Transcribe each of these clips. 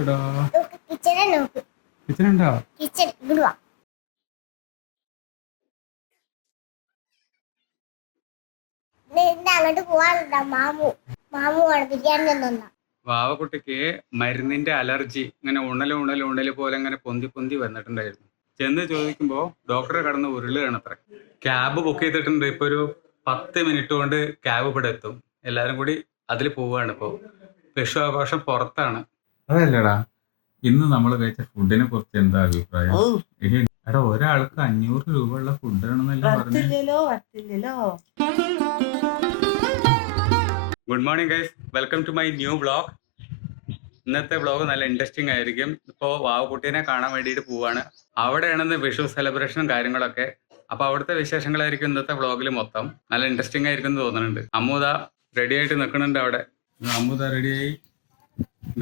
എടാ കിച്ചനെ നോക്ക്. കിച്ചനുണ്ടോ? കിച്ചൺ ഇടുക. അങ്ങോട്ട് പോവാനുണ്ടാ മാമു. മാമുവാണ് ബിരിയാണി തന്ന. വാവക്കുട്ടിക്ക് മരുന്നിന്റെ അലർജി ഇങ്ങനെ ഉണല് പോലെ ഇങ്ങനെ പൊന്തി പൊന്തി വന്നിട്ടുണ്ടായിരുന്നു. ചെന്ന് ചോദിക്കുമ്പോ ഡോക്ടറെ കടന്ന് ഉരുളുകയാണത്ര. ക്യാബ് ബുക്ക് ചെയ്തിട്ടുണ്ട്. ഇപ്പൊ ഒരു 10 മിനിറ്റ് കൊണ്ട് ക്യാബ് ഇവിടെ എത്തും. എല്ലാരും കൂടി അതിൽ പോവുകയാണ്. ഇപ്പോ വിഷു ആഘോഷം പുറത്താണ്. അതല്ലടാ, ഇന്ന് നമ്മൾ കഴിച്ച ഫുഡിനെ കുറിച്ച് എന്താ അഭിപ്രായം? എടാ, ഒരാൾക്ക് 500 രൂപ ഉള്ള ഫുഡാണെന്നല്ല പറഞ്ഞു. Good morning guys, welcome to my new vlog. ഇന്നത്തെ വ്ളോഗ് നല്ല ഇൻട്രസ്റ്റിംഗ് ആയിരിക്കും. ഇപ്പോൾ വാവക്കുട്ടീനെ കാണാൻ വേണ്ടിയിട്ട് പോവാണ്. അവിടെയാണെന്ന് വിഷു സെലിബ്രേഷനും കാര്യങ്ങളൊക്കെ. അപ്പോൾ അവിടുത്തെ വിശേഷങ്ങളായിരിക്കും ഇന്നത്തെ വ്ളോഗിൽ മൊത്തം. നല്ല ഇൻട്രസ്റ്റിംഗ് ആയിരിക്കും എന്ന് തോന്നുന്നുണ്ട്. അമ്മൂദ റെഡി ആയിട്ട് നിൽക്കുന്നുണ്ട് അവിടെ. അമ്മൂദ റെഡിയായി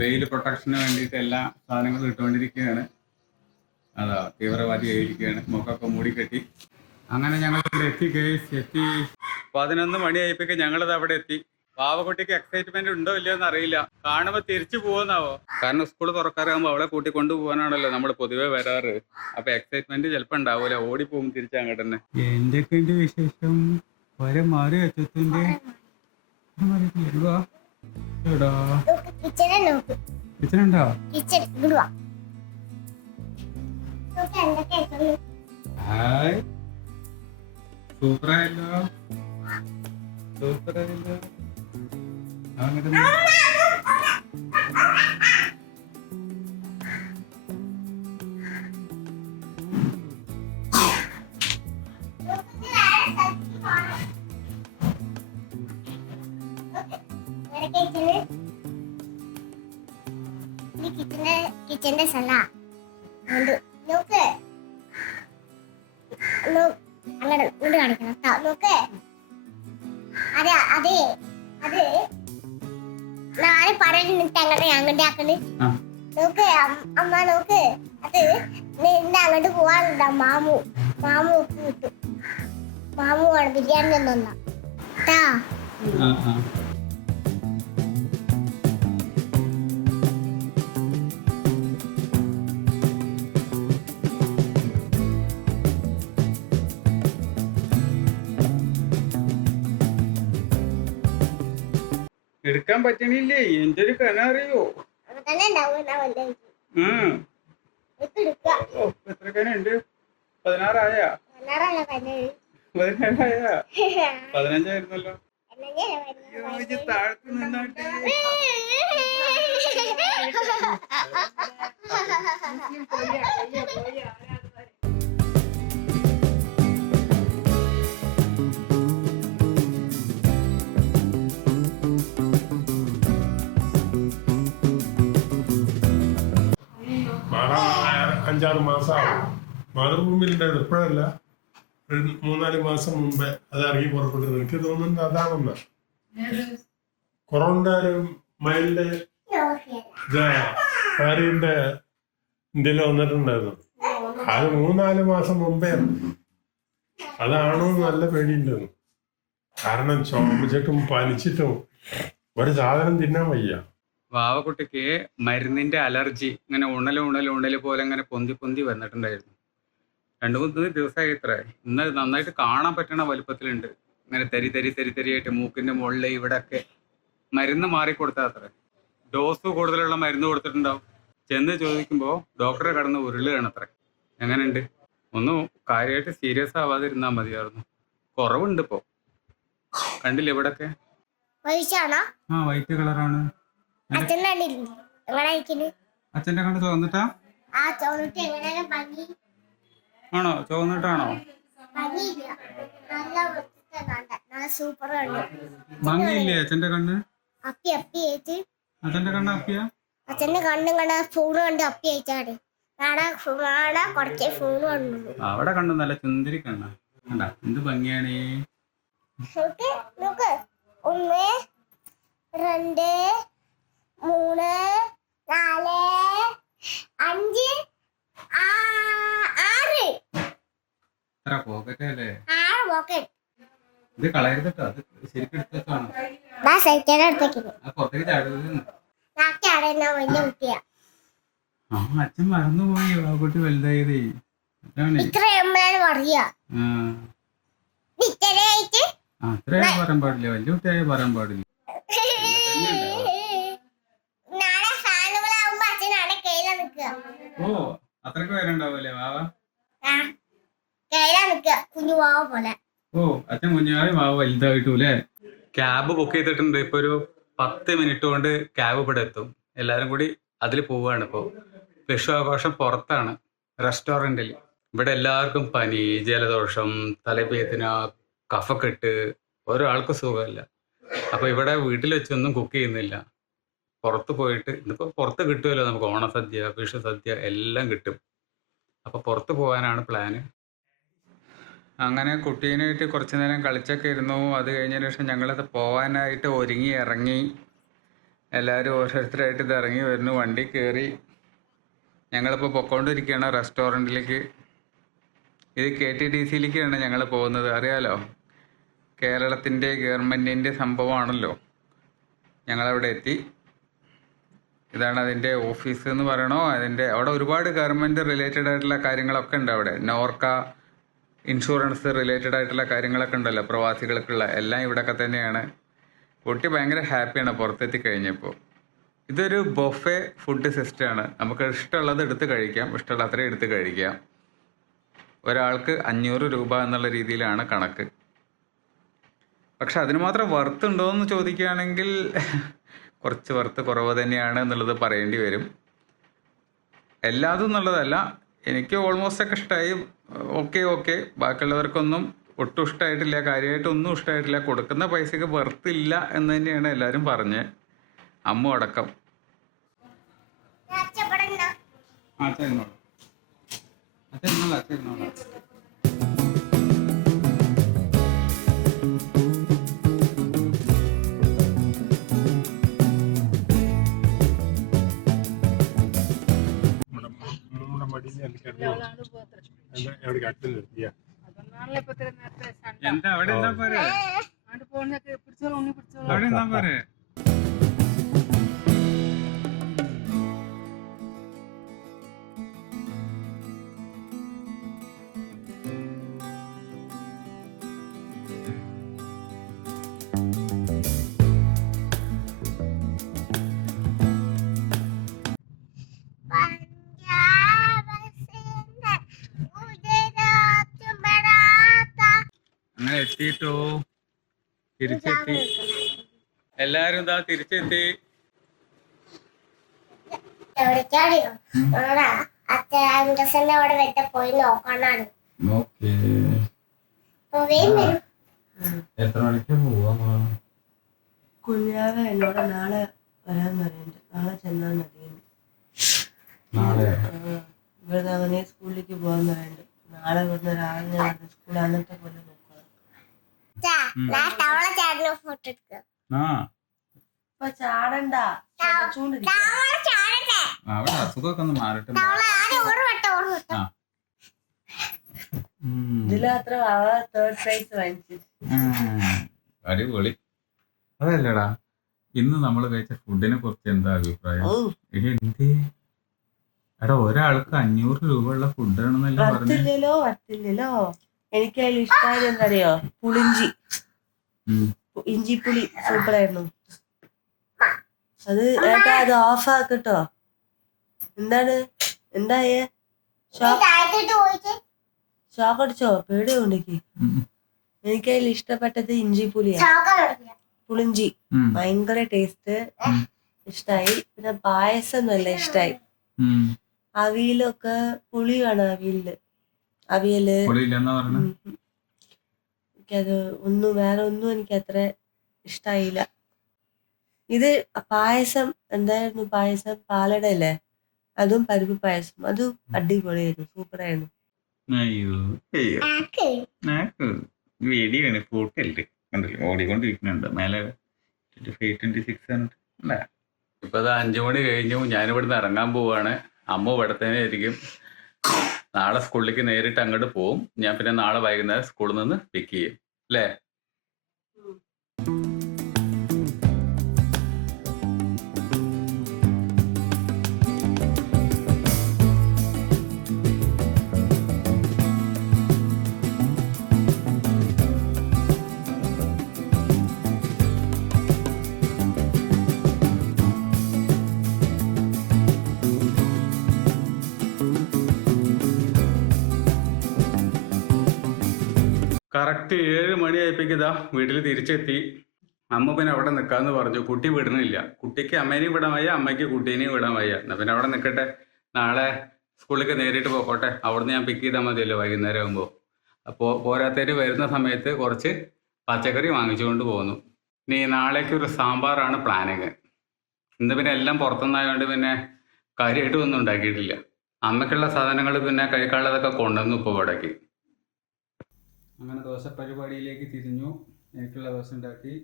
വെയിൽ പ്രൊട്ടക്ഷന് വേണ്ടിയിട്ട് എല്ലാ സാധനങ്ങളും ഇട്ടുകൊണ്ടിരിക്കുകയാണ്. അതാ തീവ്രവാദി ആയിരിക്കുകയാണ്, മുഖമൊക്കെ മൂടിക്കെട്ടി. അങ്ങനെ ഞങ്ങൾ ഇവിടെ എത്തി ഗൈസ്. എത്തി 11 മണിയായപ്പോഴേക്ക് ഞങ്ങളത് അവിടെ എത്തി. പാവക്കുട്ടിക്ക് എക്സൈറ്റ്മെന്റ് ഉണ്ടോ ഇല്ലയോ എന്ന് അറിയില്ല. കാണുമ്പോ തിരിച്ചു പോകുന്നാവോ, കാരണം സ്കൂൾ തുറക്കാറാകുമ്പോ അവളെ കൂട്ടി കൊണ്ടുപോകാനാണല്ലോ നമ്മൾ പൊതുവെ വരാറ്. അപ്പൊ എക്സൈറ്റ്മെന്റ് ചിലപ്പോ ഉണ്ടാവൂല, ഓടിപ്പോകും തിരിച്ച് അങ്ങോട്ട് തന്നെ. എന്തൊക്കെയുണ്ട് വിശേഷം? വരെ മാറി അച്ഛത്തിന്റെ കിച്ചനുണ്ടോ? ഹായ്, സൂപ്പറായല്ലോ, സൂപ്പറായല്ലോ. കിച്ചന്റെ സ്ഥല നോക്ക്, അങ്ങനെ ഇങ്ങോട്ട് കാണിക്കണം നോക്ക്. അതെ അതെ അത് നാളെ പറയുന്നിട്ട് അങ്ങനെ അങ്ങോട്ട് ആക്കണ് നോക്ക്. അമ്മ നോക്ക്, അത് അങ്ങോട്ട് പോവാനുണ്ടാ മാമു. മാമു കിട്ടും. മാമുവാണ് ബിരിയാണി തന്ന കേട്ടാ. എടുക്കാൻ പറ്റണില്ലേ? എന്റെ ഒരു കന അറിയോ? എത്ര കനുണ്ട്? 16 15ആയിരുന്നല്ലോ. താഴത്ത് നിന്നാട്ടെ. മാറാൻ 5-6 മാസമാവും. മാതൃഭൂമിയിലുണ്ടായിരുന്നു, ഇപ്പോഴല്ല, ഒരു 3-4 മാസം മുമ്പേ അത് ഇറങ്ങി പുറപ്പെട്ടത്. എനിക്ക് തോന്നുന്നത് അതാണെന്ന്. കൊറോണ മൈലിന്റെ ഭാര്യന്റെ ഇന്ത്യയിൽ വന്നിട്ടുണ്ടായിരുന്നു. അത് 3-4 മാസം മുമ്പേ. അതാണോ നല്ല പേടിയുണ്ടെന്ന്. കാരണം ചുമച്ചിട്ടും പനിച്ചിട്ടും ഒരു സാധനം തിന്നാൻ വയ്യ. വാവക്കുട്ടിക്ക് മരുന്നിന്റെ അലർജി ഇങ്ങനെ ഉണല് പോലെ ഇങ്ങനെ പൊന്തി പൊന്തി വന്നിട്ടുണ്ടായിരുന്നു. 2-3 ദിവസമായി ഇത്ര. ഇന്ന് നന്നായിട്ട് കാണാൻ പറ്റണ വലുപ്പത്തിലുണ്ട്. ഇങ്ങനെ തരിയായിട്ട് മൂക്കിന്റെ മുകളിൽ ഇവിടെ ഒക്കെ. മരുന്ന് മാറിക്കൊടുത്താ അത്ര. ഡോസ് കൂടുതലുള്ള മരുന്ന് കൊടുത്തിട്ടുണ്ടാവും. ചെന്ന് ചോദിക്കുമ്പോൾ ഡോക്ടറെ കടന്ന് ഉരുളുകയാണത്ര. എങ്ങനെയുണ്ട്? ഒന്നും കാര്യമായിട്ട് സീരിയസ് ആവാതിരുന്നാ മതിയായിരുന്നു. കുറവുണ്ട് ഇപ്പോ. കണ്ടില്ല ഇവിടൊക്കെ? വൈറ്റ് കളറാണ്. അച്ഛന്റെ കണ്ട് ചോന്നിട്ടാ? ആണോ? ചോന്നിട്ടാണോ? ഭംഗിയില്ലേ അച്ഛന്റെ കണ്ണ്? അച്ഛന്റെ കണ്ണ് അപ്പിയാ? അച്ഛന്റെ കണ്ണും കണ്ട ഫോണ് കണ്ട് അപ്പി അയച്ചാട്. അവിടെ കണ്ടു നല്ല ചുന്തിരി കണ്ണ. എന്ത് ഭംഗിയാണ്. 1 2 3 4 5 6 പോക്കറ്റ് അല്ലേ? 6 പോക്കറ്റ്. ഇത് കളയരുതട്ടോ, അത് ശരിക്കും എടുത്തേക്കാണ്. പുറത്തേക്ക് ചാടുന്നത് വലിയ കുട്ടിയാ. ആ അച്ഛൻ മറന്നുപോയി വാക്കുട്ടി വലുതായതേ. അതാണ് ഇത്ര എമ്മയാണ് പറയാ ആ ഇത്രയായിട്ട് അത്രയാ പറയാൻ പാടില്ല, വലിയ കുട്ടിയായ പറയാൻ പാടില്ല. നാളെ ഫാനുകളാവുമ്പോ അച്ഛനാണ് കയ്യില നിക്കുക. ഓ അത്രക്ക് പേരുണ്ടാവൂലേ വാവ? ആ കയ്യില നിക്കുക കുഞ്ഞു വാവ പോലെ. ഓ അച്ഛൻ കുഞ്ഞാവി വാവ വലുതായിട്ടൂലേ. ക്യാബ് ബുക്ക് ചെയ്തിട്ടുണ്ട്. ഇപ്പൊ ഒരു 10 മിനിറ്റ് കൊണ്ട് ക്യാബ് ഇവിടെ എത്തും. എല്ലാരും കൂടി അതിൽ പോവാണ്. ഇപ്പോ വിഷു ആഘോഷം പുറത്താണ്, റെസ്റ്റോറന്റിൽ. ഇവിടെ എല്ലാവർക്കും പനി, ജലദോഷം, തലവേദന, കഫക്കെട്ട്, ഒരാൾക്ക് സുഖമില്ല. അപ്പൊ ഇവിടെ വീട്ടിൽ വെച്ചൊന്നും കുക്ക് ചെയ്യുന്നില്ല. പുറത്ത് പോയിട്ട് ഇന്നിപ്പോ പുറത്ത് കിട്ടുമല്ലോ നമുക്ക്, ഓണസദ്യ, വിഷു സദ്യ എല്ലാം കിട്ടും. അപ്പൊ പുറത്ത് പോകാനാണ് പ്ലാന്. അങ്ങനെ കുട്ടീനായിട്ട് കുറച്ചു നേരം കളിച്ചൊക്കെ ഇരുന്നു. അത് കഴിഞ്ഞതിന് ശേഷം ഞങ്ങളത് പോകാനായിട്ട് ഒരുങ്ങി ഇറങ്ങി. എല്ലാവരും ഓരോരുത്തരായിട്ട് ഇത് ഇറങ്ങി വരുന്നു. വണ്ടി കയറി ഞങ്ങളിപ്പോൾ പൊക്കോണ്ടിരിക്കുകയാണ് റെസ്റ്റോറൻറ്റിലേക്ക്. ഇത് KTDCയിലേക്കാണ് ഞങ്ങൾ പോകുന്നത്. അറിയാലോ, കേരളത്തിൻ്റെ ഗവൺമെൻറ്റിൻ്റെ സംഭവമാണല്ലോ. ഞങ്ങളവിടെ എത്തി. ഇതാണ് അതിൻ്റെ ഓഫീസ് എന്ന് പറയണോ. അവിടെ ഒരുപാട് ഗവൺമെൻറ് റിലേറ്റഡ് ആയിട്ടുള്ള കാര്യങ്ങളൊക്കെ ഉണ്ട്. അവിടെ നോർക്ക ഇൻഷുറൻസ് റിലേറ്റഡ് ആയിട്ടുള്ള കാര്യങ്ങളൊക്കെ ഉണ്ടല്ലോ, പ്രവാസികൾക്കുള്ള എല്ലാം ഇവിടെയൊക്കെ തന്നെയാണ്. കുട്ടി ഭയങ്കര ഹാപ്പിയാണ് പുറത്തെത്തി കഴിഞ്ഞപ്പോൾ. ഇതൊരു ബൊഫെ ഫുഡ് സിസ്റ്റമാണ്. നമുക്ക് ഇഷ്ടമുള്ളത് എടുത്ത് കഴിക്കാം, ഇഷ്ടമുള്ള അത്രയും എടുത്ത് കഴിക്കാം. ഒരാൾക്ക് 500 രൂപ എന്നുള്ള രീതിയിലാണ് കണക്ക്. പക്ഷെ അതിന് മാത്രം വർത്ത് ഉണ്ടോ എന്ന് ചോദിക്കുകയാണെങ്കിൽ കുറച്ച് വർത്ത് കുറവ് തന്നെയാണ് എന്നുള്ളത് പറയേണ്ടി വരും. എല്ലാതും എന്നുള്ളതല്ല, എനിക്ക് ഓൾമോസ്റ്റ് ഒക്കെ ഇഷ്ടമായി. ഓക്കെ ബാക്കിയുള്ളവർക്കൊന്നും ഒട്ടും ഇഷ്ടമായിട്ടില്ല, കാര്യമായിട്ടൊന്നും ഇഷ്ടമായിട്ടില്ല. കൊടുക്കുന്ന പൈസക്ക് വർത്തില്ല എന്ന് തന്നെയാണ് എല്ലാവരും പറഞ്ഞ്, അമ്മ അടക്കം. എന്താ അവിടെ എന്താ പോരെ, അവിടെ എന്താ പോരെ. അങ്ങനെ എത്തിയിട്ടോ, തിരിച്ചെത്തി. എല്ലാരും ഇതാ തിരിച്ചെത്തി. എവിടേക്കാണിയോ അച്ഛൻ്റെ അവിടെ വെട്ട പോയി നോക്കാനാണ്. എത്ര മണിക്ക് പോവാ? കുഞ്ഞാവ എന്നോട് നാളെ വരാൻ പറയുന്നുണ്ട്. നാളെ ചെന്നാൽ മതിയുണ്ട്. ഇവിടുന്ന് അവനെ സ്കൂളിലേക്ക് പോകാൻ പറയുന്നുണ്ട്. നാളെ ഇവിടുന്ന് രാവിലെ സ്കൂൾ അന്നത്തെ പോലെ നോക്കുക. ഇപ്പൊ ചാടണ്ട, അവിടെ അസുഖമൊക്കെ ഒന്ന് മാറട്ടെ. ഇതിലത്ര തേർഡ് പ്രൈസ് വാങ്ങിച്ചു. അടിപൊളി. അതല്ലടാ, ഇന്ന് നമ്മൾ കഴിച്ച ഫുഡിനെ കുറിച്ച് എന്താ അഭിപ്രായം? എടാ, ഒരാൾക്ക് 500 രൂപ ഉള്ള ഫുഡാണെന്നല്ല വർത്തില്ലല്ലോ. എനിക്ക് അതിൽ ഇഷ്ടമായത് എന്തറിയോ, പുളിഞ്ചി, ഇഞ്ചിപ്പുളി സൂപ്പറായിരുന്നു. അത് ഏട്ടാ, അത് ഓഫ് ആക്കട്ടോ. എന്താണ് എന്തായേ? ഷോക്ക് അടിച്ചോ? പേടി ഉണ്ടെങ്കിൽ. എനിക്ക് അതിൽ ഇഷ്ടപ്പെട്ടത് ഇഞ്ചിപ്പുളിയാ, പുളിഞ്ചി. ഭയങ്കര ടേസ്റ്റ്, ഇഷ്ടായി. പിന്നെ പായസം നല്ല ഇഷ്ടായി. അവിയലൊക്കെ പുളി വേണം. അവിയല് എനിക്കത് വേറെ ഒന്നും എനിക്ക് അത്ര ഇഷ്ടായില്ല. ഇത് പായസം എന്തായിരുന്നു? പായസം പാലട അല്ലേ? അതും പരിപ്പ് പായസം, അതും അടിപൊളിയായിരുന്നു, സൂപ്പറായിരുന്നു. ഓടിക്കൊണ്ടിരിക്കുന്നുണ്ട് മേലെ. 26 ഇപ്പൊ 5 മണി കഴിഞ്ഞു. ഞാനിവിടുന്ന് ഇറങ്ങാൻ പോവാണ്. അമ്മ ഇവിടെ തന്നെ ആയിരിക്കും. നാളെ സ്കൂളിലേക്ക് നേരിട്ട് അങ്ങോട്ട് പോവും. ഞാൻ പിന്നെ നാളെ വൈകുന്നേരം സ്കൂളിൽ നിന്ന് പിക്ക് ചെയ്യും അല്ലേ? കറക്റ്റ് 7 മണിയായപ്പോഴേക്ക് ഇതാ വീട്ടിൽ തിരിച്ചെത്തി. അമ്മ പിന്നെ അവിടെ നിൽക്കാമെന്ന് പറഞ്ഞു. കുട്ടി വിടണില്ല. കുട്ടിക്ക് അമ്മേനെയും വിടാൻ വയ്യ, അമ്മയ്ക്ക് കുട്ടീനെയും വിടാൻ വയ്യ. എന്നാൽ പിന്നെ അവിടെ നിൽക്കട്ടെ, നാളെ സ്കൂളിലേക്ക് നേരിട്ട് പോയിക്കോട്ടെ, അവിടുന്ന് ഞാൻ പിക്ക് ചെയ്താൽ മതിയല്ലോ വൈകുന്നേരം ആകുമ്പോൾ. അപ്പോൾ പോരാത്തതിന് വരുന്ന സമയത്ത് കുറച്ച് പച്ചക്കറി വാങ്ങിച്ചുകൊണ്ട് പോന്നു. ഇനി നാളേക്ക് ഒരു സാമ്പാറാണ് പ്ലാനിങ്. ഇന്ന് പിന്നെ എല്ലാം പുറത്തുനിന്നായതുകൊണ്ട് പിന്നെ കാര്യമായിട്ട് ഒന്നും ഉണ്ടാക്കിയിട്ടില്ല. അമ്മയ്ക്കുള്ള സാധനങ്ങൾ പിന്നെ കഴിക്കാനുള്ളതൊക്കെ കൊണ്ടുവന്നു ഇപ്പോൾ ഇവിടേക്ക്. അങ്ങനെ ദോശ പരിപാടിയിലേക്ക് തിരിഞ്ഞു. എനിക്കുള്ള ദോശ ഉണ്ടാക്കി,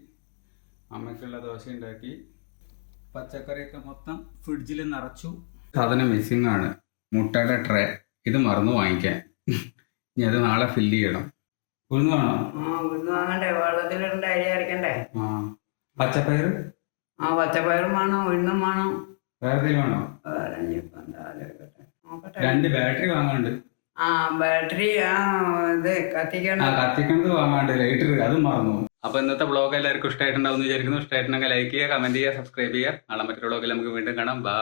അമ്മയ്ക്കുള്ള ദോശ ഉണ്ടാക്കി. പച്ചക്കറിയൊക്കെ മൊത്തം ഫ്രിഡ്ജിൽ നിറച്ചു. സാധനം മിസ്സിംഗ് ആണ്, മുട്ടയുടെ ട്രേ. ഇത് മറന്നു വാങ്ങിക്കാൻ. ഇനി അത് നാളെ ഫില്ല് ചെയ്യണം. ഉഴുന്ന് വേണോ? ഉഴുന്ന് വാങ്ങണ്ടേ, വെള്ളത്തിലിടണ്ടേ, അരി അരക്കണ്ടേ. പച്ചപ്പയർ? പച്ചപ്പയറും വേണം, ഉഴുന്നും വേണം. വേറെ എന്തെങ്കിലും വേണോ? വേറെ ഇനിയിപ്പോ എന്താ ആലോചിക്കട്ടെ, നോക്കട്ടെ. 2 ബാറ്ററി വാങ്ങാനുണ്ട്. ബാറ്ററി ഇത് കത്തിക്കണം. കത്തിക്കണത് വാങ്ങാണ്ട്, ലൈറ്റർ അതും മറന്നു. അപ്പൊ ഇന്നത്തെ വ്ളോഗ് എല്ലാവർക്കും ഇഷ്ടമായിട്ടുണ്ടാവും എന്ന് വിചാരിക്കുന്നു. ഇഷ്ടമായിട്ടുണ്ടെങ്കിൽ ലൈക്ക് ചെയ്യുക, കമന്റ് ചെയ്യുക, സബ്സ്ക്രൈബ് ചെയ്യുക. നാളെ മറ്റൊരു വ്ളോഗിൽ നമുക്ക് വീണ്ടും കാണാം. ബൈ.